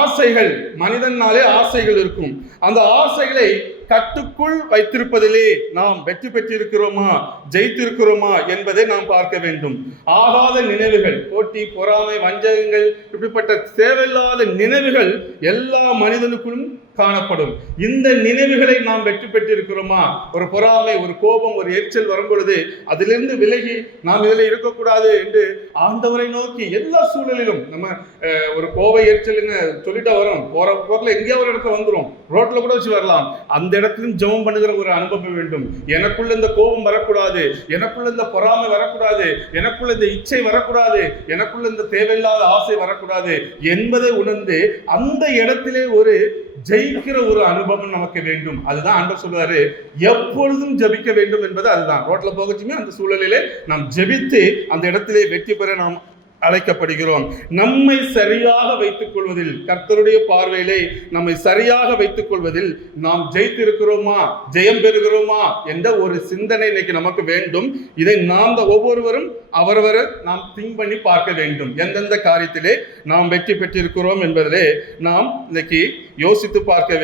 ஆசைகள், மனிதனாலே ஆசைகள் இருக்கும். அந்த ஆசைகளை கட்டுக்குள் வைத்திருப்பதிலே நாம் வெற்றி பெற்றிருக்கிறோமா, ஜெயித்திருக்கிறோமா என்பதை நாம் பார்க்க வேண்டும். ஆகாத நினைவுகள், போட்டி, பொறாமை, வஞ்சகங்கள், இப்படிப்பட்ட தேவையில்லாத நினைவுகள் எல்லா மனிதனுக்குள்ளும் காணப்படும். இந்த நினைவுகளை நாம் வெற்றி பெற்றிருக்கிறோமா? ஒரு பொறாமை, ஒரு கோபம், ஒரு எரிச்சல் வரும் பொழுது அதிலிருந்து விலகி நாம் இதில் இருக்கக்கூடாது என்று ஆண்டவரை நோக்கி எல்லா சூழலிலும் நம்ம ஒரு கோப எரிச்சலுங்க சொல்லிட்டா வரும், போற போக்கில் எங்கேயோ ஒரு இடத்துல வந்துடும், ரோட்ல கூட வச்சு வரலாம். அந்த இடத்திலும் ஜெபம் பண்ணுகிற ஒரு அனுபவம் வேண்டும். எனக்குள்ள இந்த கோபம் வரக்கூடாது, எனக்குள்ள இந்த பொறாமை வரக்கூடாது, எனக்குள்ள இந்த இச்சை வரக்கூடாது, எனக்குள்ள இந்த தேவையில்லாத ஆசை வரக்கூடாது என்பதை உணர்ந்து அந்த இடத்திலே ஒரு ஜெயிக்கிற ஒரு அனுபவம் நமக்கு வேண்டும். அதுதான் ஆண்டவர் சொல்றாரு, எப்பொழுதும் ஜெபிக்க வேண்டும் என்பது அதுதான். ரோட்ல போகச்சுமே அந்த சூழலிலே நாம் ஜெபித்து அந்த இடத்திலே வெற்றி பெற நாம் அழைக்கப்படுகிறோம். நம்மை சரியாக வைத்துக் கொள்வதில், கர்த்தருடைய பார்வையிலே நம்மை சரியாக வைத்துக் கொள்வதில் நாம் ஜெயித்திருக்கிறோமா, ஜெயம் பெறுகிறோமா என்ற ஒரு சிந்தனை இன்னைக்கு நமக்கு வேண்டும். இதை நாம் ஒவ்வொருவரும் அவரவரை நாம் திங்க் பண்ணி பார்க்க வேண்டும். எந்தெந்த காரியத்திலே நாம் வெற்றி பெற்றிருக்கிறோம் என்பதிலே நாம் இன்னைக்கு யோசித்து பார்க்க வேண்டும்.